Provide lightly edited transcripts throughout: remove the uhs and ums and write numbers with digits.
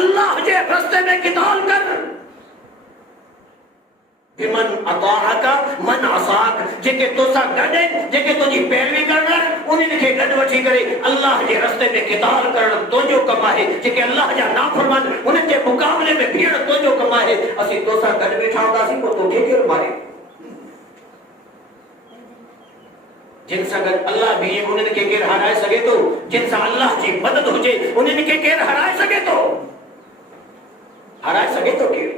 अल्लाह जे रास्ते में क़िताल कर। बिमन अताअका मन असाक, जेके तोसा गडे जेके तुझी पैरवी करना उन्हें के गड वठी करे अल्लाह जे रास्ते में क़िताल करण तोजो कम है। जेके अल्लाह जा नाफरमान उन्हें के मुकाबले में भीड़ तोजो कम है। असि तोसा गड बैठा होंदासी को तोखे केर मारे। जिन सा गड अल्लाह भी उन्हें के केर हराए सके तो, जिन सा अल्लाह जी मदद हो जे उन्हें के केर हराए सके तो, हराए सके तो के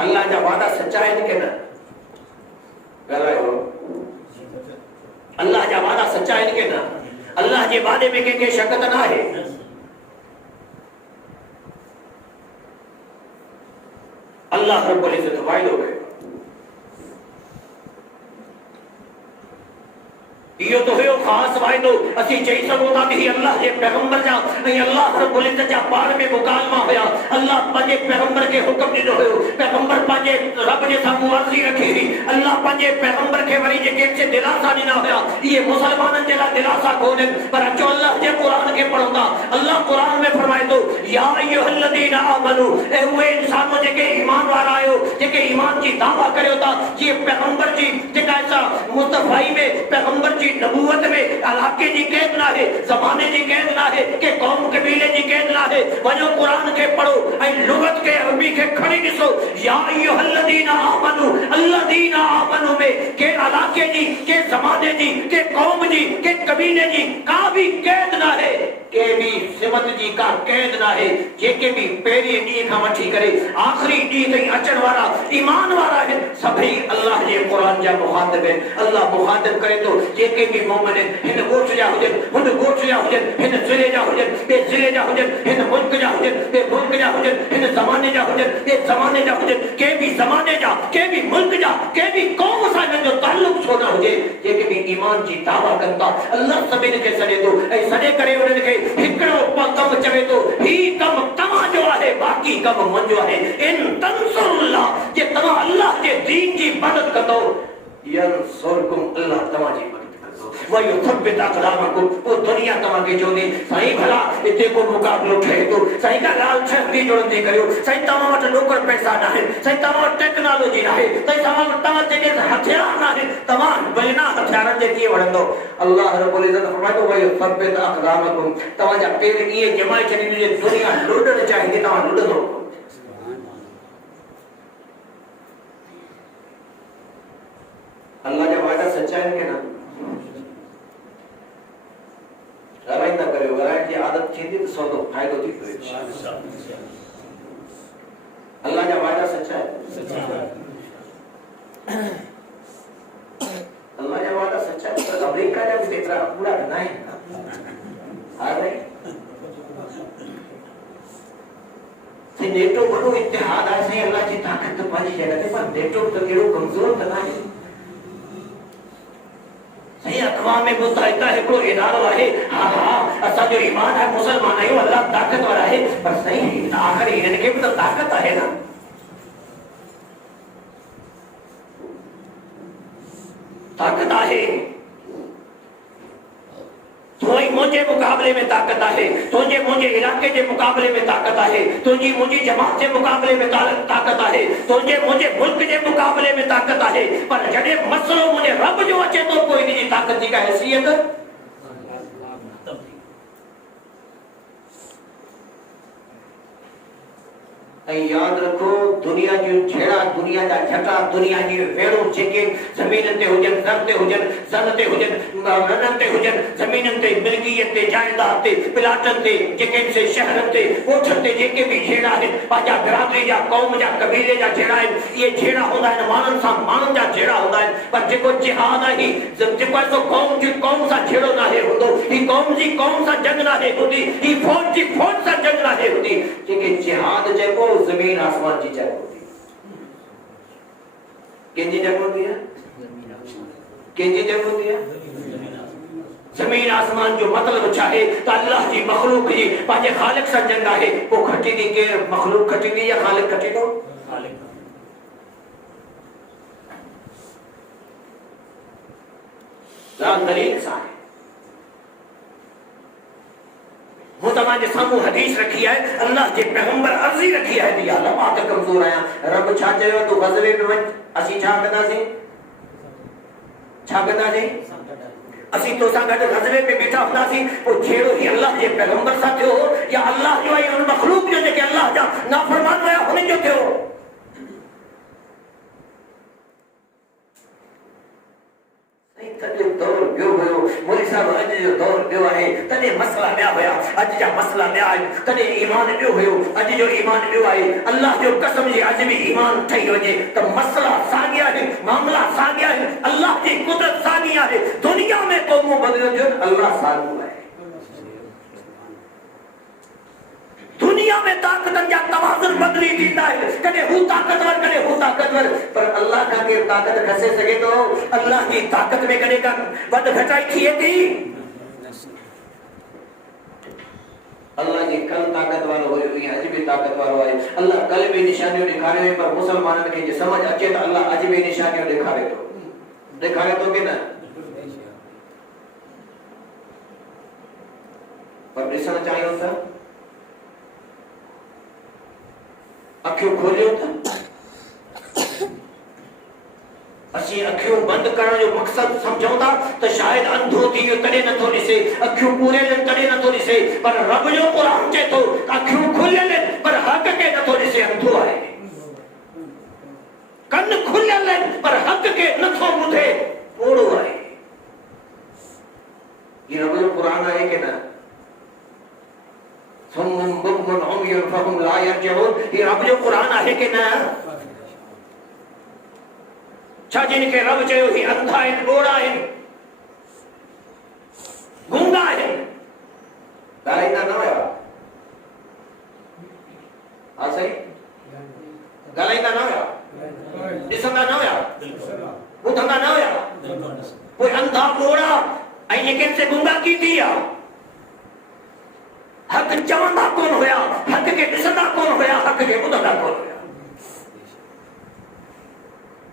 अल्लाह जा वादा सच्चा है कि ना? अल्लाह जा वादा सच्चा है कि ना? अल्लाह जे वादे में के शक त ना है। अल्लाह रब्बुल इज्जत वाइदो है। यो तो है खास वायदो असि चई सको था कि अल्लाह के पैगंबर जा नहीं अल्लाह रब्बुल इज्जत जा पार में मुकालमा होया। अल्लाह पाजे पैगंबर के हुक्म दिनो हो, पैगंबर पाजे रब जे सामू अर्जी रखी थी। अल्लाह पाजे पैगंबर के वरी जे के से दिलासा दिना होया। ये मुसलमानन जेला दिलासा कोने पर अचो अल्लाह जे कुरान के पढ़ंदा। अल्लाह कुरान में फरमाए तो या अय्युहल्लज़ीना आमनू, ए हुए इंसानो जेके ईमान वाला आयो, जेके ईमान की दावा करियो ता ये पैगंबर जी जेका ऐसा मुस्तफाई में पैगंबर जी नबूवत में इलाके जी कैद ना है, जमाने जी कैद ना है, के कौम कबीले जी कैद ना है। वजो कुरान के पढ़ो ऐ लुगत के अरबी के खड़ी दिसो या अय्युहल्लज़ीना आमनू, अल्लज़ीना आमनू में के इलाके जी के जमाने जी के कौम जी के कबीले जी का भी कैद ना है, के भी सिमत जी का कैद ना है। जेके भी पेरी डी का वठी करे आखिरी डी तई अचण वाला ईमान वाला है सभी अल्लाह जे कुरान जा मुखातिब है। अल्लाह मुखातिब करे तो जेके भी मोमिन हिन गोठ जा हुजन, हुन गोठ जा हुजन, हिन जिले जा हुजन, बे जिले जा हुजन, हिन मुल्क जा हुजन, बे मुल्क जा हुजन, हिन जमाने जा हुजन, बे जमाने जा हुजन, के भी जमाने जा, के भी मुल्क जा, के भी कौम सां जो ताल्लुक छो ना हुजे, जेके भी ईमान जी दावा कंदा अल्लाह सभिनि खे सॾे थो ऐं सॾे करे उन्हनि खे हिकिड़ो कम चवे तो ही कम तव्हां जो आहे, बाकी कम मुंहिंजो आहे। इन तंसुरुल्लाह, जे तव्हां अल्लाह जे दीन जी मदद कंदो यंसुरकुम, अल्लाह तव्हां जी मदद कंदो। वयो थबित अक़दामकुम, वो दुनिया तव्हां खे चवंदी साईं भला हिते को मुक़ाबलो ठहे थो, साईं का ॻाल्हि छहरी जुड़ंदी करियो, साईं तव्हां वटि नौकर पैसा न आहिनि, साईं तव्हां वटि टेक्नोलॉजी न आहे, साईं तव्हां जेके हथियार न आहिनि, तव्हां बिना हथियारनि जे कीअं वणंदो? अल्लाह रब्बुल इज्जत फरमाए थो वयो थबित अक़दामकुम, तव्हां जा पेर ईअं जमाए छॾींदी जे दुनिया लुॾणु चाहींदी तव्हां लुॾंदो। अल्लाह जा वादा सच्चा आहिनि कि न? ॻाल्हाईंदा करियो, ॻाल्हाइण जी आदत थींदी त सौदो फ़ाइदो थी पए। अल्लाह जा वादा सच्चा आहिनि, अल्लाह जा वादा सच्चा आहिनि, पर अमेरिका जा भी एतिरा पूरा न आहिनि। हाणे नेटो वॾो इतिहाद आहे साईं, अल्लाह जी ताक़त पंहिंजी जॻह ते, पर नेटो त कहिड़ो कमज़ोर त न आहे सही। अक़वाम मुत्तहिदा हिकिड़ो इदारो आहे, हा हा असांजो ईमान आहे, मुसलमान आहियूं, अल्लाह ताक़त वारा आहे, पर सही आख़िर हिननि खे बि त ताक़त आहे न। ताक़त आहे, तुई मुझे मुकाबले में ताकत आहे, तुझे मुझे इलाके के मुकाबले में ताकत आहे, तुझी मुझी जमात के मुकाबले में ताकत आहे, तुझे मुझे मुल्क के मुकाबले में ताकत आहे, पर जडे मसलो मुझे रब जो अचे तो कोई नहीं ताकत जी का हैसियत। याद रखो दुनिया जो छेड़ा, दुनिया जा झटा, दुनिया जी वेड़ो जेके जमीन ते हुजन, दर ते हुजन, सन ते हुजन, रनन ते हुजन, जमीनन ते, मिल्कियत ते, जायदाद ते, प्लाटन ते, जेके से शहरन ते, कोठन ते जेके भी छेड़ा है, पाजा बिरादरी जा, कौम जा, कबीले जा छेड़ा है, ये छेड़ा होंदा है मानन सा मानन जा छेड़ा होंदा है, पर जेको जिहाद है जेको तो कौम जी कौम सा छेड़ो ना है होंदो, ई कौम जी कौम सा जंग ना है होंदी, ई फौज जी फौज सा जंग ना है होंदी, जेके जिहाद जेको जमीन आसमान जी जंग होती केंजी जंग होती है, केंजी जंग होती है जमीन आसमान जो मतलब चाहे तो अल्लाह जी मखलूक जी पाजे खालिक सा जंग आहे, वो खटी दी के मखलूक खटी दी या खालिक खटी दो, खालिक लाल दलील सा है। वो मां जे सामू हदीस रखी है, अल्लाह जे पैगंबर अर्जी रखी है दी अल्लाह मां त कमजोर आया। रब छा चयो तो गज़वे में वञ, असी छा कंदासीं, छा कंदासीं, असी तो सां गॾु गज़वे में बीठा हूंदासीं। पोइ छेड़ो ही अल्लाह जे पैगंबर सां थियो या अल्लाह जो ऐं उन मखलूक जो जेके अल्लाह जा नाफरमान हुया हुननि जो थियो। दौर ॿियो हुयो मोदी साहब, अॼु जो दौर ॿियो आहे, तॾहिं मसला ॿिया हुया, अॼु जा मसला ॿिया आहिनि, तॾहिं ईमान ॿियो हुयो, अॼु जो ईमान ॿियो आहे। अल्लाह जो कसम जे अॼु बि ईमान ठही वञे त मसला साॻिया आहिनि, मामला साॻिया आहिनि, अल्लाह जी कुदरत साॻी आहे। दुनिया में क़ौमूं बदिलियूं थियूं, अल्लाह साॻियो आहे। दुनिया में ताकतन जा तवाज़ुन बदली थींदा है, कदे हू ताकतवर कदे हू ताकतवर, पर अल्लाह का के ताकत खसे सके तो अल्लाह की ताकत में कदे का वध घटाई थिए थी। अल्लाह जी कल ताकत वालो हो, आज भी ताकत वालो है। अल्लाह कल भी निशानियों दिखारे है, पर मुसलमानन के जे समझ अचे तो अल्लाह आज भी निशानियों दिखारे तो के ना, पर ॾिसण चाहियो था अखियूं खोलियो था। असी अखियूं बंद करण जो मकसद समझूं था तो शायद अंधो थी वियो तॾहिं नथो ॾिसे, अखियूं पूरियल आहिनि तॾहिं नथो ॾिसे, पर रब जो क़ुरान चए थो अखियूं खुलियल आहिनि पर हक़ खे नथो ॾिसे, अंधो आहे। कन खुलियल आहिनि पर हक़ खे नथो ॿुधे, ओड़ो आहे। ये रब जो क़ुरान आहे कि न? ये रब जो कुरान आहे कि न? छा जिनके रब चयो ही अंधा आहिनि, ॿोड़ा आहिनि, गूंगा आहिनि, ॻाल्हाईंदा न हुया? हा सही, ॻाल्हाईंदा न हुया, ॾिसंदा न हुया, ॿुधंदा न हुया, पोइ अंधा ॿोड़ा ऐं जेके से गूंगा की थी आहे। हक चवंदा कोन हुया, हक के ॾिसंदा कोन हुया, हक के ॿुधंदा कोन हुया।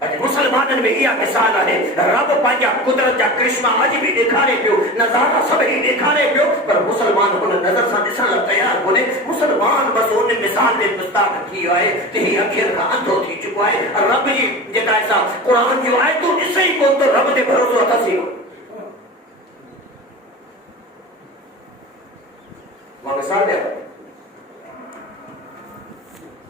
अॼु मुसलमाननि में इहा मिसाल आहे, रब पंहिंजा कुदरत जा करिश्मा अॼु बि ॾेखारे पियो, नज़ारा सभई ॾेखारे पियो, पर मुसलमान हुन नज़र सां ॾिसण लाइ तयार कोन्हे। मुसलमान बसि उन मिसाल में मुस्ताक थी वियो आहे त ही अखियुनि खां अंधो थी चुको आहे। रब जी जेका असां क़ुरान जूं आयतूं ॾिसे ई कोन थो, रब ते भरोसो अथसि कोन। मिसाल दे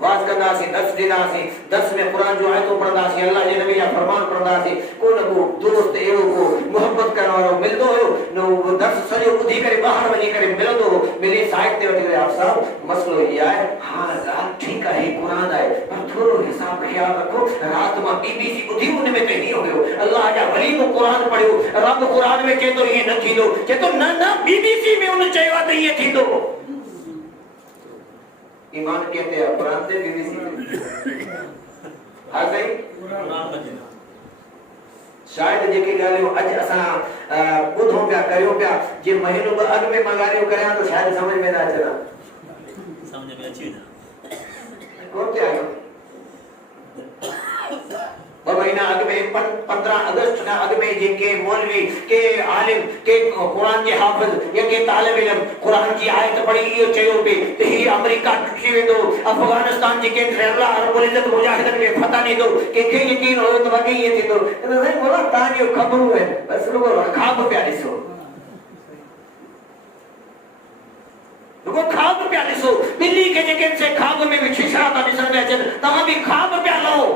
वाज कंदासीं, दर्स ॾींदासीं, दर्स में कुरान जो आयतूं पढ़ंदासीं, अल्लाह जे नबी जा फरमान पढ़ंदासीं, को न को दोस्त अहिड़ो को मोहब्बत करण वारो मिलंदो हुयो न, उहो दर्स सॼो ॿुधी करे ॿाहिरि वञी करे मिलंदो हो, मिली साइड ते वठी करे आप साहब मसलो इहो आहे, हा ज़ात ठीकु आहे, कुरान आहे, पर थोरो हिसाब ख़्याल रखो, राति मां बीबीसी ॿुधी उन में त हीअं हुयो, अल्लाह जा वली को कुरान पढ़ियो, रब कुरान में चए थो ईअं न थींदो, चए थो न न बीबीसी में उन चयो आहे त ईअं थींदो। ईमान कहते हैं कुरान से बीबीसी हाँ सही शायद जेके ॻाल्हियूं अॼु असां ॿुधूं पिया करियूं पिया, जे महीनो ॿ अॻु में मां ॻाल्हियूं करियां त शायद समझ में न अचनि, समझ में अची वञे कोन थिया आहियो। 2 महीना अॻु में 15 अगस्त खां अॻु में जेके मौलवी के आलिम के कुरान जे हाफ़िज़ या के तालिब इल्म कुरान जी आयत पढ़ी इहो चयो पे त ही अमेरिका टुटी वेंदो, अफगानिस्तान जेके अल्लाह रब्बुल इज़्ज़त मुजाहिदन खे फतह ॾींदो, कंहिंखे यकीन हुयो त वाकई इएं थींदो, त साईं मोला तव्हांजो ख़बरूं आहिनि, बसि रुगो ख़्वाब पिया ॾिसो, रुगो ख़्वाब पिया ॾिसो। ॿिली खे जेके से ख़्वाब में बि छिछड़ा था ॾिसण में अचनि, तव्हां बि ख़्वाब पिया लहो,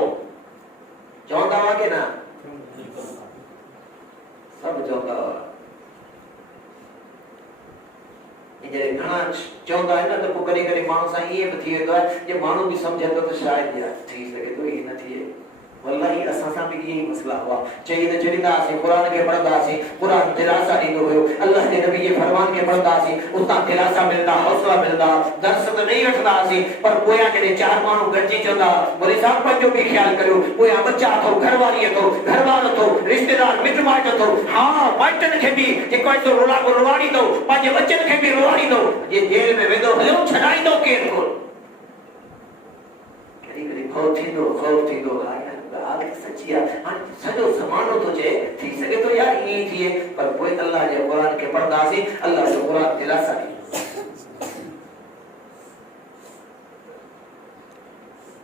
चवंदा हुआ कि न? सब चवंदा हुआ। जॾहिं घणा चवंदा आहिनि न त पोइ कॾहिं कॾहिं माण्हू सां ईअं बि थी वेंदो आहे, जे माण्हू बि सम्झे थो त शायदि थी सघे थो ईअं न थिए। वल्लाही असां सां बि इहे ई मसला हुआ, चई त छॾींदासीं, क़ुरान खे पढ़ंदासीं, क़ुरान दिलासा ॾींदो हुयो, अल्लाह जे नबी जे फरमान खे पढ़ंदासीं, उतां दिलासा मिलंदा, हौसला मिलंदा, दर्स त ॾेई वठंदासीं, पर पोयां कॾहिं 4 माण्हू गॾिजी चवंदा वरी साहब पंहिंजो बि ख़्यालु करियो, पोयां बच्चा अथव, घरवारी अथव, घरवार अथव, रिश्तेदार मिट माइट अथव, हा माइटनि खे बि जेको आहे सो रुवाड़ींदो, पंहिंजे बच्चनि खे बि रुवाड़ींदो, जे जेल में वेंदो हलियो छॾाईंदो केरु कोन। कॾहिं कॾहिं ख़ौफ़ थींदो ॻाल्हि सची आहे, हाणे सॼो ज़मानो थो चए थी सघे थो यार ईअं थिए, पर पोइ अल्लाह जे क़ुरान खे पढ़ंदासीं, अल्लाह जो क़ुरान दिलासा ॾींदो।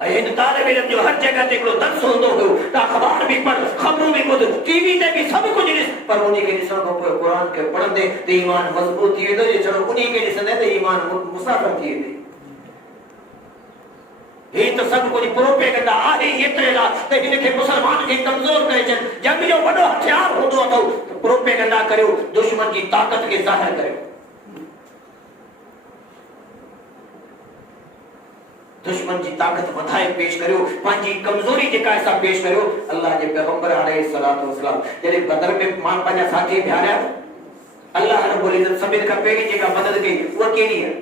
इन तालिब इल्म जो हर जगह ते हिकिड़ो दर्स हूंदो हुयो त अख़बार बि पढ़, ख़बरूं बि ॿुध, टीवी ते बि सभु कुझु ॾिस, पर उन खे ॾिसण खां पोइ क़ुर खे पढ़ंदे त ईमान मज़बूत थी वेंदो, जे छड़ो उन खे ॾिसंदे त ईमान मुसाफ़िर थी वेंदे। ही तो सब कुछ प्रोपेगेंडा आहे एतिरे लाइ त हिन खे मुसलमान खे कमज़ोर करे छॾ। जंग जो वॾो हथियार हूंदो अथव त प्रोपेगेंडा करियो, दुश्मन जी ताक़त खे ज़ाहिर करियो, दुश्मन जी ताक़त वधाए पेश करियो, पंहिंजी कमज़ोरी जेका आहे सा पेश करियो। अल्लाह जे पैगंबर अलैहिस्सलातु वस्सलाम जॾहिं बदर में मां पंहिंजा साथी बिहारिया, अल्लाह रब्बुल इज़्ज़त सभिनि खां पहिरीं जेका मदद कई उहा कहिड़ी आहे?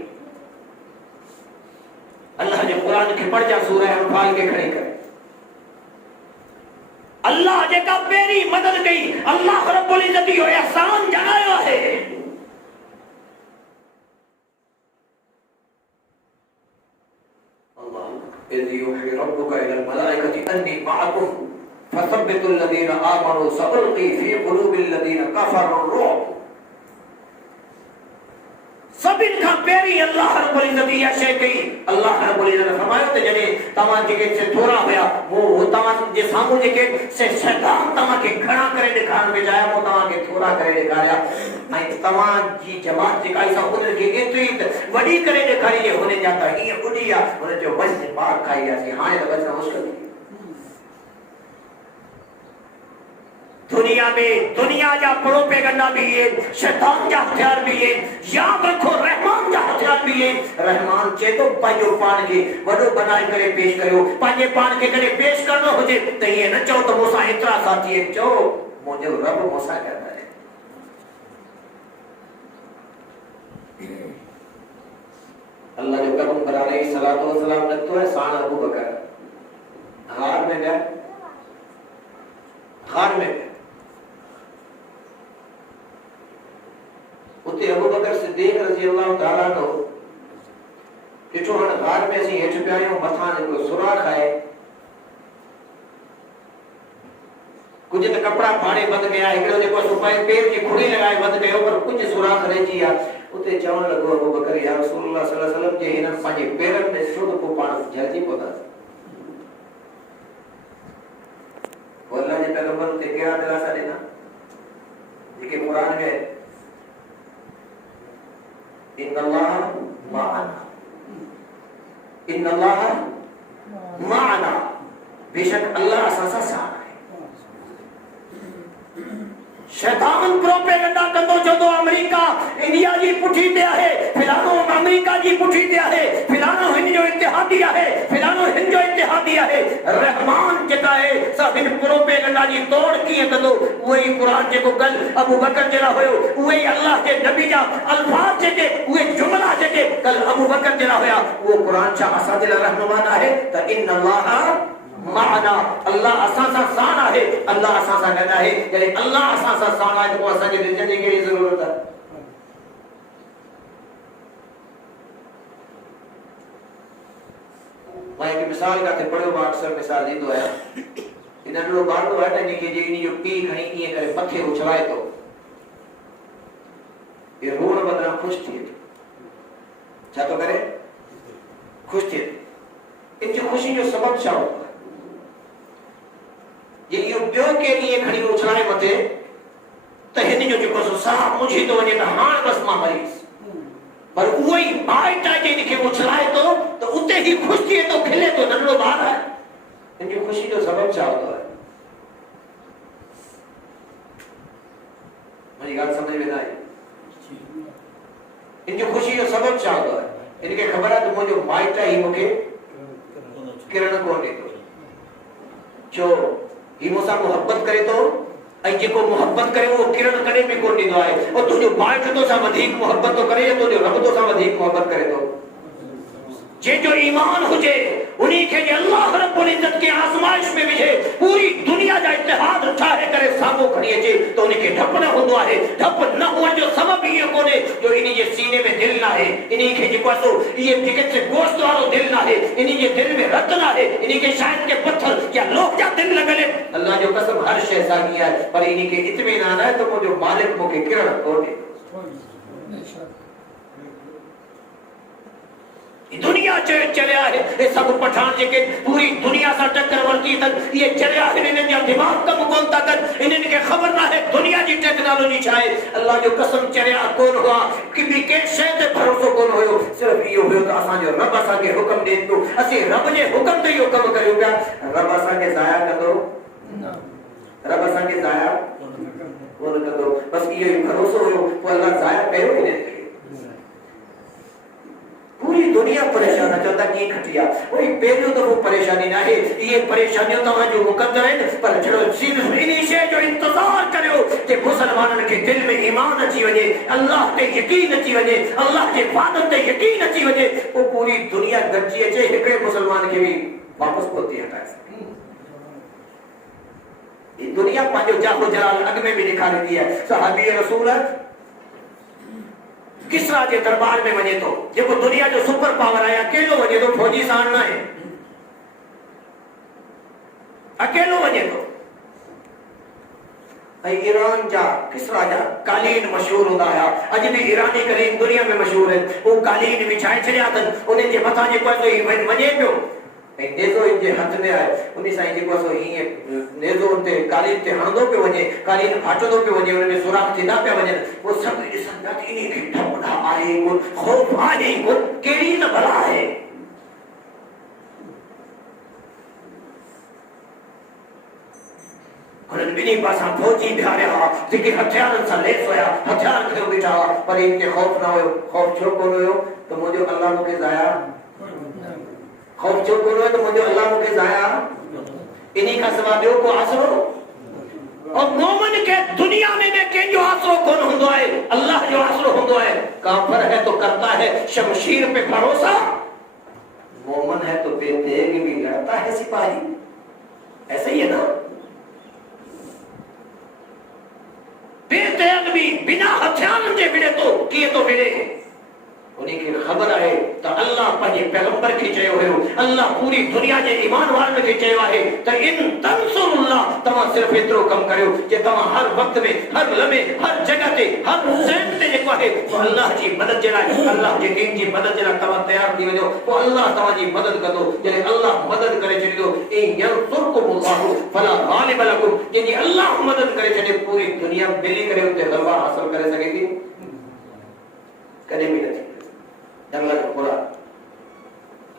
अल्लाह जे कुरान के पढ़ जा, सूरह अनफाल के खड़े करे। अल्लाह जेका पहिरीं मदद कई, अल्लाह रब्बुल इज़्ज़त जो एहसान जनायो है। अल्लाह इज़ यूही रब्बुका इलल मलाइकति अन्नी मअकुम फसब्बितुल लज़ीना आमनू सअल्क़ी फी क़ुलूबिल लज़ीना कफ़रू रुअब। सभिनि खां पहिरीं अल्लाह रब्बुल इज़्ज़त इहा शइ कई। अल्लाह रब्बुल इज़्ज़त फरमायो त जॾहिं तव्हां जेके से थोरा हुया, वो तव्हां जे साम्हूं जेके से शैतान तव्हां खे घणा करे ॾेखारण में चाहिया, वो तव्हां खे थोरा करे ॾेखारिया, ऐं तव्हां जी जमात जेका आहे उन खे एतिरी वॾी करे ॾेखारी जे हुन जा त हीअं ॿुधी आहे, हुन जो बस मार खाई वियासीं, हाणे त बचणु मुश्किल थी। दुनिया में दुनिया जा प्रोपेगेंडा भी है, शैतान जा हथियार भी है, याद रखो रहमान जा हथियार भी है। रहमान चे तो पंहिंजो पाण खे वॾो बनाए करे पेश करियो, पंहिंजे पाण खे कॾहिं पेश करणो हुजे त ईअं न चओ त मूंसां एतिरा साथी आहिनि, चओ मुंहिंजो रब मूंसां गॾु आहे। अल्लाह जो पैगंबर अलैहिस्सलातु वस्सलाम निकितो है साण अबू बकर हार में गया, हार में उते अबू बकर सिद्दीक़ रज़ी अल्लाह ताला नो ॾिठो हाणे गार में असीं हेठि पिया आहियूं, मथां हिकिड़ो सुराख आहे, कुझु त कपिड़ा फाड़े बंदि कया, हिकिड़ो जेको सुपाए पेर जी खुड़ी लॻाए बंदि कयो, पर कुझु सुराख रहिजी आहे। उते चवण लॻो अबू बकर या रसूलुल्लाह सल्लल्लाहु अलैहि वसल्लम जे हिननि पंहिंजे पेरनि में ॾिठो त पोइ पाण जलिजी पवंदासीं। अल्लाह जे पैगंबर ते कहिड़ा दिलासा ॾिना जेके क़ुरान में इन्नल्लाह माअना, इन्नल्लाह माअना, बेशक अल्लाह असां सां साथ आहे। शैतान प्रोपेगेंडा कंदो चवंदो अमेरिका इंडिया जी पुठी ते आहे, फिलानो अमेरिका जी पुठी ते आहे, फिलानो हिन जो इत्तेहादी आहे, फिलानो हिन जो इत्तेहादी आहे। रहमान जेका आहे सा हिन प्रोपेगेंडा जी तोड़ कीअं कंदो? उहे ई क़ुरान जेको कल अबू बकर जहिड़ा हुयो, उहे ई अल्लाह जे नबी जा अल्फाज जेके, उहे जुमला जेके कल अबू बकर जहिड़ा हुया, उहो क़ुरान छा असां जे लाइ रहनुमा आहे त इन्नल्लाह माअना, अल्लाह असां सां साण आहे, अल्लाह असां सां गॾु आहे। जॾहिं अल्लाह असां सां साण आहे त पोइ असांखे रिजन जी कहिड़ी ज़रूरत आहे? मां हिकु मिसाल किथे पढ़ियो, मां अक्सर मिसाल ॾींदो आहियां। इन नंढिड़ो ॿारड़ो आहे त इनखे इन जो पीउ खणी ईअं करे मथे उछलाए थो, ये रोण बदिरां ख़ुशि थिए थो। छा थो करे? ख़ुशि थिए थो। इन जी ख़ुशी जो सबबु छा हूंदो आहे? ये इहो ॿियो केरु ईअं खणी उछलाए मथे त हिन जो जेको सो साह मुझी थो वञे त हाणे बसि मां मरीज़, पर उहो ई माइट जे इनखे उछलाए थो त उते ई ख़ुशि थिए थो, खिले थो, नंढड़ो ॿार आहे। इन जी ख़ुशी जो सबबु छा हूंदो आहे? मुंहिंजी ॻाल्हि सम्झ में न आई। इन जी ख़ुशी जो सबबु छा हूंदो आहे? इनखे ख़बर आहे त मुंहिंजो माइट ई मूंखे किरण कोन ॾींदो, छो ही मूंसां मोहब्बत करे थो, ऐं जेको मोहब्बत करे उहो किरण कॾहिं बि कोन ॾींदो आहे। और तुंहिंजो माइट तोसां वधीक मोहब्बत थो करे, तुंहिंजो रब तोसां वधीक मोहब्बत करे थो। जंहिंजो ईमान हुजे उन्हीं खे अल्लाह रब्बुल इज़्ज़त के आज़माइश में विझे, पूरी दुनिया जा इत्तेहाद ठाहे करे साम्हूं खणी अचे त उनखे डपु न हूंदो आहे। डपु न हुअण जो सबबु इहो कोन्हे जो इन जे सीने में दिलि न आहे, इन खे जेको आहे सो इहे जेके गोश्त वारो दिलि न आहे, इन जे दिलि में रत न आहे, इन खे शायदि के पत्थर या लोह जा दिलि लॻल आहिनि। अल्लाह जो कसम हर शइ साॻी आहे, पर इन खे इत्मीनान आहे त मुंहिंजो मालिक मूंखे किरण कोन ॾींदो। दुनिया चलिया है ये सब पठान जेके पूरी दुनिया सा टक्कर वरती तक ये चलिया है इन्हें जा दिमाग कम कोन तक इन्हें के खबर ना है दुनिया की टेक्नोलॉजी चाहे अल्लाह जो कसम चलिया कौन हुआ कि भी के शय ते भरोसो कौन होयो सिर्फ यो होयो तो असा जो रब असा के हुक्म दे तो असि रब जे हुक्म ते यो कम करियो पिया रब असा के जाया कंदो ना रब असा के जाया कोन कंदो बस यो भरोसो होयो तो अल्लाह जाया कयो इन्हें पूरी दुनिया परेशान है चलता की खटिया वही पहले तो वो परेशानी ना है ये परेशानियों तो जो मुकद्दर है पर चलो सिर्फ इन्हीं से जो इंतजार करो कि मुसलमानों के दिल में ईमान अची वजे अल्लाह पे यकीन अची वजे अल्लाह के इबादत पे यकीन अची वजे वो पूरी दुनिया गंजी अचे हिकड़े मुसलमान के भी वापस कोती हटाए ये दुनिया पांचो जाको जलाल अग में भी दिखा रही है सहाबी रसूल किसरा जे दरबार में वने तो जेको दुनिया जो सुपर पावर आया अकेलो वने तो फौजी साण ना है अकेलो वने तो ईरान जा किसरा जा कालीन मशहूर होता है अज भी ईरानी कालीन दुनिया में मशहूर है वो कालीन बिछाए छड़िया तन उन्हें जे मथा जे कोई तो वने पियो नेज़ो इनके हाथ में आए उन्हीं साईं जी को सो ये नेज़ो उनते कालीन ते हणदो पे वने कालीन फाटदो पे वने उनमें सुराख थी ना पे वने वो सब संगत इन्हीं के ठपड़ा आए को खौफ आए को केड़ी न भला है उन्हें बिनी पासा फौजी बिहारे हा जेके हथियारन सा लेस होया हथियार खयो बिठा पर इनके खौफ ना होयो खौफ छो कोन होयो तो मुझे अल्लाह मुके जाया खौफ जो कोन है तो मुझे अल्लाह मुके जाया इन्हीं का सवा दियो को आसरो और मोमिन के दुनिया में के जो आसरो कौन हुंदो है अल्लाह जो आसरो हुंदो है काफिर है तो करता है शमशीर पे भरोसा मोमिन है तो बेतेग भी लड़ता है सिपाही ऐसा ही है ना बेतेग भी बिना हथियार के भिड़े तो किए तो भिड़े उन्हीं की खबर आए तो अल्लाह पंजे पैगंबर के चयो है अल्लाह पूरी दुनिया के ईमान वाले के चयो है तो इन तंसुरुल्लाह तमा सिर्फ इतरो कम करियो कि तमा हर वक्त में हर लम्हे हर जगह पे हर सेकंड ते जेको है तो अल्लाह जी मदद जला अल्लाह के दीन जी मदद जला तमा तैयार थी वजो तो अल्लाह तमा जी मदद कंदो जने अल्लाह मदद करे छडो इन यंसुरकुमुल्लाहु फला गालिब लकुम जने अल्लाह मदद करे छडे पूरी दुनिया मिली करे उते गलबा हासिल करे सके थी कदे भी नहीं अल्लाह का पूरा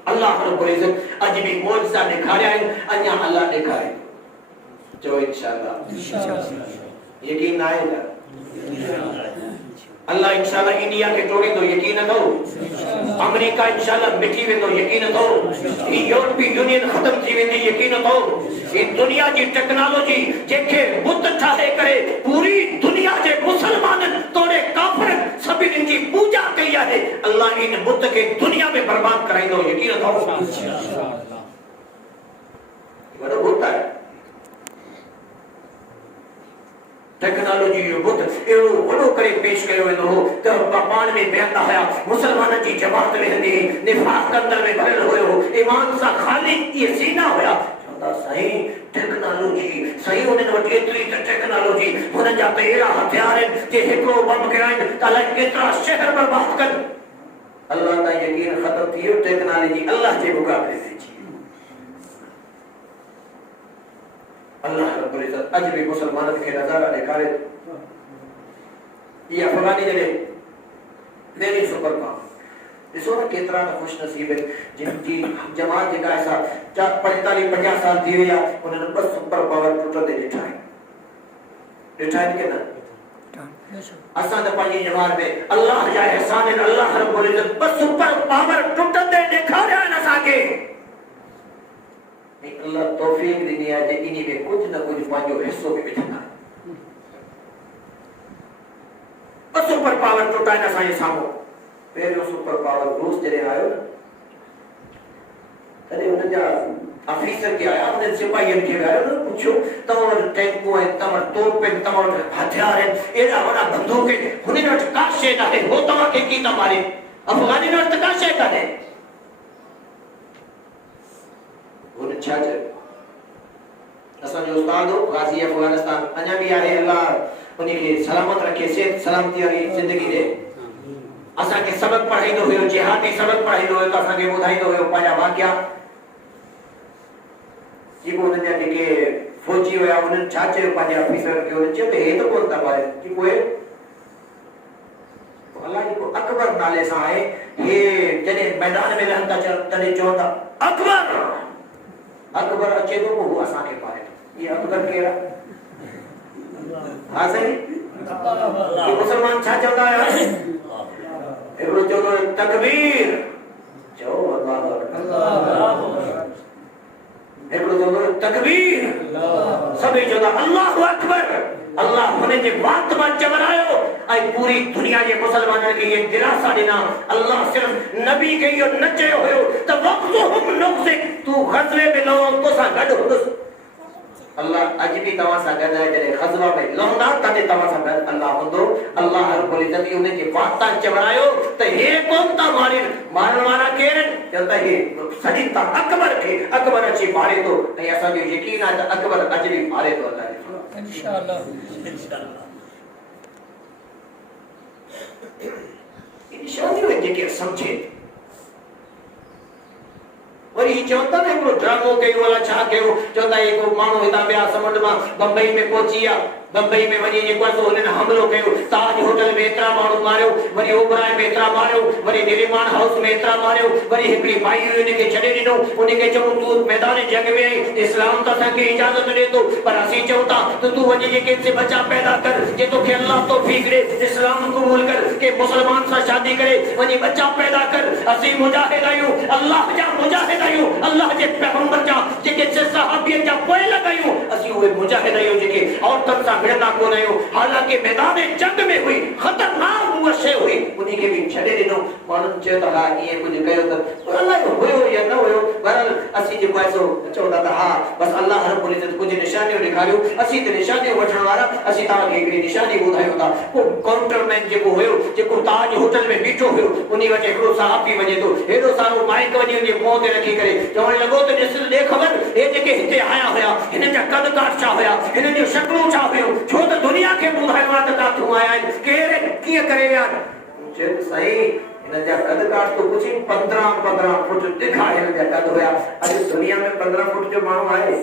अल्लाह रब्बुल इज्जत आज भी मौजज़ा दिखाया है अन्या अल्लाह दिखाए जो इंशाअल्लाह यकीन आएगा अल्लाह इंशाअल्लाह इंडिया के तोड़ी तो यकीन दो अमेरिका इंशाअल्लाह मिटी वे तो यकीन दो यूरोपीय यूनियन खत्म थी वेंदी यकीन दो ये दुनिया की टेक्नोलॉजी जेके बुत ठाहे करे पूरी दुनिया के मुसलमानन तोड़े काफिर सभी इनकी पूजा किया है अल्लाह इन बुत के दुनिया में बर्बाद कराइंदो यकीन दो इंशाअल्लाह बड़ा होता है टेक्नोलॉजी जो बुत एड़ो वडो करे पेश कयो वेंदो हो त पाण में बहंदा हुआ मुसलमान की जमात में हंदी निफाक अंदर में भरल होयो ईमान सा खाली ये सीना होया चंदा सही टेक्नोलॉजी सही उन्हें वटि एतरी टेक्नोलॉजी उन्हें जा पेड़ा हथियार के हिकड़ो बम गिराइन ताला केतरा शहर बर्बाद कर अल्लाह का यकीन खत्म थियो टेक्नोलॉजी अल्लाह के मुकाबले में अल्लाह रब्बुल इज्जत आज भी मुसलमानों के नजारा दिखावे ये अफगानी जने मेरी सुपर पावर इसो ना केतरा ना खुश नसीब है जिनकी जमात जगह ऐसा 45-50 साल थी या उन्होंने बस सुपर पावर टूटते दिखाए के ना असा द पानी जमात में अल्लाह जा एहसान है अल्लाह रब्बुल इज्जत बस सुपर पावर टूटते दिखा रहा है ना साके अल्लाह तौफीक दी है जे इनी में कुछ न कुछ पांजो हिस्सों में बिठना और सुपर पावर टूटा ना साईं सामो पहले सुपर पावर रूस जरे आयो ना तने उन जा ऑफिसर के आया उन सिपाहियन के आयो ना पूछो तमर टैंको है तमर तोप पे तमर हथियार है एड़ा बड़ा बंदूक है हुने न काशे ना है वो तमा के की मारे अफगानी न काशे का है उन छाजे असा जो उस्ताद हो गाजी अफगानिस्तान अन्या भी आहे अल्लाह उन्हीं के सलामत रखे सेहत सलामती वाली जिंदगी दे असा के सबक पढ़ाईंदो हुयो, जिहादी सबक पढ़ाईंदो हुयो, तो असा के ॿुधाईंदो हुयो पंहिंजा वाक़िया। जेको उन्हनि जा जेके फौजी हुया उन्हनि छा चयो पंहिंजे ऑफिसर खे, उन्हनि चयो हे त कोन था पाए कि पोइ अल्लाह जेको अकबर नाले सां आहे, हे जॾहिं मैदान में रहनि था तॾहिं चवनि था अकबर, अकबर अचे थो पोइ हू असांखे पाए थो। ये अकबर केरु आहे? हा साईं, मुसलमान छा चवंदा हुया? हिकिड़ो चवंदो तकबीर, चओ अल्लाह, हिकिड़ो चवंदो तकबीर, सभई चवंदा अल्लाहु अकबर। अल्लाह हुन जे वात मां चवरायो ऐं पूरी दुनिया जे मुसलमाननि खे ये दिलासा ॾिना। अल्लाह सिर्फ नबी खे इहो न चयो हुयो त वक़्तुहुम नुक़्सिक, तू ग़ज़वे में लहो तोसां गॾु हुंदुसि। अल्लाह अॼु बि तव्हां सां गॾु आहे, जॾहिं ग़ज़वा में लहंदा तॾहिं तव्हां सां गॾु अल्लाह हूंदो। अल्लाह रब्बुल इज़्ज़त उन जे वात तां चवरायो त हे कोन था मारनि, मारण वारा केरु आहिनि? चवंदा हे सॼी था अकबर खे, अकबर अची मारे थो ऐं असांजो यकीन आहे त अकबर अॼु बि मारे थो। अल्लाह इंशाअल्लाह निशानियूं जेके समझे। वरी ही चवंदा न हिकिड़ो ड्रामो कयो अला छा कयो, चवंदा हिकिड़ो माण्हू हितां ॿिया समुंड मां बम्बई में पहुची विया, बम्बई में वञी जेको आहे हुननि हमलो कयो, ताज होटल में एतिरा माण्हू मारियो, वरी ओबराय में एतिरा मारियो, वरी निर्माण हाउस में एतिरा मारियो, वरी हिकिड़ी माई उनखे छॾे ॾिनो, उनखे चऊं तूं मैदान जंग में आई, इस्लाम त असांखे इजाज़त ॾे थो, पर असीं चऊं था त तूं वञी जेके से बच्चा पैदा कर, जे तोखे अल्लाह तौफ़ीक़ ॾे, इस्लाम क़बूल कर, के मुसलमान सां शादी करे वञी बच्चा पैदा कर। असीं मुजाहिद आहियूं, अल्लाह जा मुजाहिद आहियूं, अल्लाह जे पैगंबर जा जेके सहाबियनि जा पोइ लॻायूं, असीं उहे मुजाहिद आहियूं जेके औरतुनि सां विढ़ंदा कोन आहियूं। हालांकि मैदान जंग में हुई, खतरनाक उहा शइ हुई, उनखे बि छॾे ॾिनो। माण्हुनि चयो त हा ईअं कुझु कयो त अलाए हुयो या न हुयो, बहरहाल असीं जेको आहे सो चवंदा त हा बसि अल्लाह रब्बुल इज़्ज़त कुझु निशानियूं ॾेखारियूं, असीं त निशानियूं वठण वारा, असीं तव्हांखे हिकिड़ी निशानी ॿुधायूं था। पोइ काउंटरमैन जेको हुयो, जेको ताज होटल में बीठो हुयो, उन वटि हिकिड़ो सहाबी वञे थो, हेॾो सारो माइक वञी उनजे मुंहं ते रखी करे चवणु लॻो त ॾिस ॾे ख़बर, हे जेके हिते आया हुया हिन जा कद काठ छा हुया, हिन जूं शक्लूं छा हुयूं, छो त दुनिया खे ॿुधायो आहे त काथूं आया आहिनि, केरु कीअं करे विया। चयो त साईं हिन जा कद काठ तो कुझु 15 फुट ॾिघा हिन जा कद हुया। अॼु दुनिया में 15 फुट जो माण्हू आहे?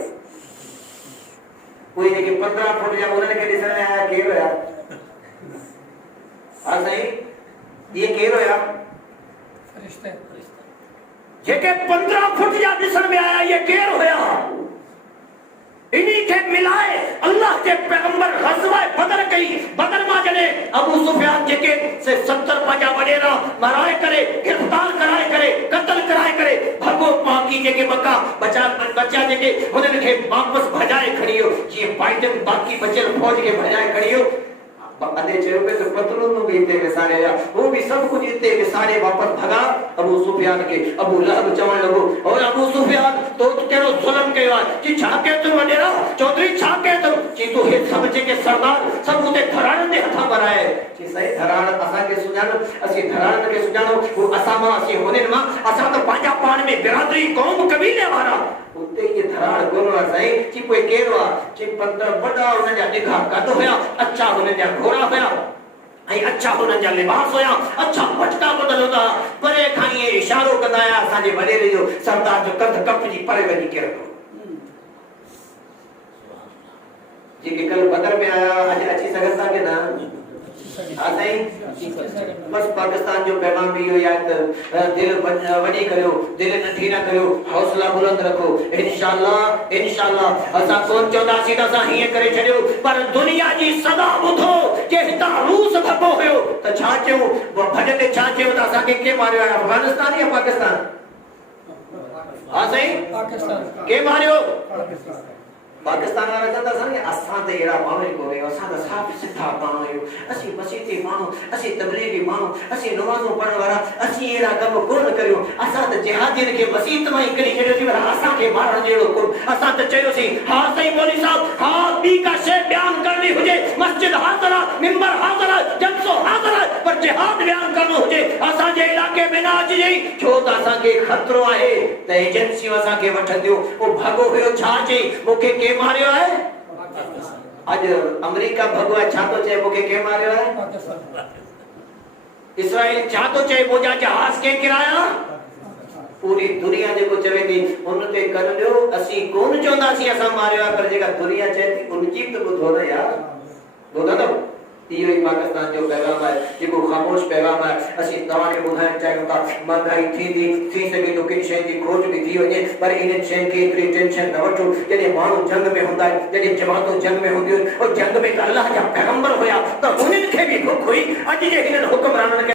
कोई जेके 15 फुट जा उन्हनि खे ॾिसण आया केरु हुया? हा साईं इहे केरु हुया? फरिश्ते जेके 15 फुट जा ॾिसण में आया, इहे केरु हुया? इन्हीं के मिलाए अल्लाह के पैगंबर ग़ज़वा बदर कई। बदर मां जॾहिं अबू सुफियान जेके से 70 पंहिंजा वॾेरा मराए करे, गिरफ़्तार कराए करे, क़त्ल कराए करे भॻो बाक़ी जेके बचा जेके हुननि खे वापसि भॼाए खणी वियो, जीअं बाइडन बाक़ी बचियल फौज खे भॼाए खणी वियो। अदे चयो पे तो पतलून भी इते विसारे या, वो भी सब कुछ इते विसारे वापस भगा अबू सुफियान के। अबू लहब चवण लगो, और अबू सुफियान तो केड़ो जुल्म कयो आ कि छा के तू वडेरा चौधरी छा के तू कि तू हे सब जेके सरदार सब उते धराण दे हथा भराए कि सही धराण असा के सुजानो, असि धराण के सुजानो, वो असा मा असि होने मा असा तो पांजा पाण में बिरादरी कौम कबीले वारा उते ये धराड़ कोन आ सही कि कोई केरो आ कि पंद्रह बड़ा उन जा दिखा कद होया, अच्छा उन जा घोड़ा होया, ऐं अच्छा उन जा लिबास होया, अच्छा पटका बदल होता, परे खां ये इशारो कंदा आया असांजे वडेरे जो सरदार जो कद कप जी परे वञी के रखो। जेके कल बदर में आया अज अची सघंदा के ना बस पाकिस्तान जो पैगाम भी हो याद दिल वडी करो, दिल नठी ना करो, हौसला बुलंद रखो। इंशाअल्लाह इंशाअल्लाह असा कोन चौदासी त असा हिय करे छडियो, पर दुनिया जी सदा बुधो के हिता रूस भगो होयो त छा चयो भजते छा चयो त असा के मारियो है अफगानिस्तान या पाकिस्तान? हां सही पाकिस्तान के मारियो पाकिस्तान वाला कहता था कि असां ते एड़ा माण्हू को वे असां त साफ सिधा माण्हू आहियूं, असीं मसीती माण्हू, असीं तबलीगी माण्हू, असीं नमाज़ूं पढ़ण वारा, असीं एड़ा कम कोन करियो, असां त जिहादियुनि खे मसीत मां ई कढी छॾियोसीं, पर असां खे मारण जहिड़ो कोन। असां त चयोसीं हा सही मौलवी साहब, हा ॿी का शइ बयान करणी हुजे मस्जिद हाज़िर आहे, मिंबर हाज़िर आहे, जलसो हाज़िर आहे, पर जिहाद बयान करणो हुजे असांजे इलाइक़े में न अचिजे, छो त असांखे ख़तरो आहे त एजेंसियूं असांखे वठंदियूं। उहो भॻो हुयो छा चई मूंखे के मारियो है? आज अमेरिका भगवा छा तो चए मूंखे के मारियो है? इसराइल चाहतो चाहे वो जहाज के किराया पूरी दुनिया देखो चले थी उन्होंने कर लो असी कौन चाहता सी असा मारियो पर जेका दुनिया चाहती उनकी तो बुधो ना यार बुधा तो यो ही पाकिस्तान जो पैगाम है जेको खामोश पैगाम है असी तवा के बुधान चाहिए था महंगाई थी सके तो किन शय की खोज भी थी वने पर इन शय के इतनी टेंशन न वठो जने मानू जंग में हुंदा जने जमातो जंग में हुंदी और जंग में अल्लाह जा पैगंबर होया तो उन्हन के भी दुख हुई अज जे हिनन हुक्मरानन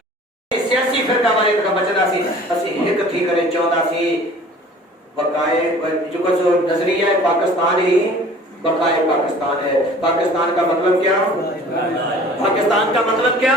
सियासी फिरका वाले का बचदा सी असि एक थी करे चाहता सी बकाए जो जो नजरिया है पाकिस्तान ही बकाए पाकिस्तान है। पाकिस्तान का मतलब क्या? पाकिस्तान का मतलब क्या?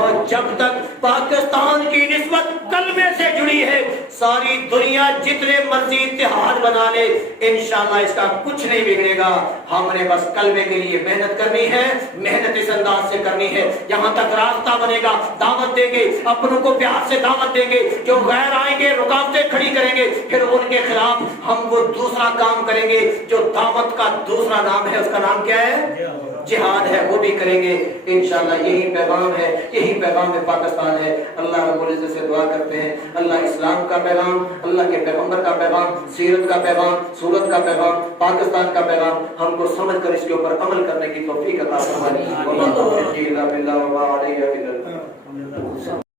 और जब तक पाकिस्तान की निस्बत कलमे से जुड़ी है सारी दुनिया जितने मर्जी इत्तेहाद बना ले इंशाल्लाह इसका कुछ नहीं बिगड़ेगा। हमने बस कलमे के लिए मेहनत करनी है, मेहनत इस अंदाज से करनी है यहाँ तक रास्ता बनेगा। दावत देंगे, अपनों को प्यार से दावत देंगे, जो गैर आएंगे रुकावटें खड़ी करेंगे फिर उनके खिलाफ हम वो दूसरा काम करेंगे जो दावत का दूसरा नाम है, उसका नाम क्या है? जिहाद है, वो भी करेंगे इंशाल्लाह। यही पैगाम है, यही पैगाम है पाकिस्तान है। अल्लाह रब्बुल इज्जत से दुआ करते हैं अल्लाह इस्लाम का पैगाम, अल्लाह के पैगंबर का पैगाम, सीरत का पैगाम, सूरत का पैगाम, पाकिस्तान का पैगाम हमको समझकर इसके ऊपर अमल करने की तौफीक अता फरमाए।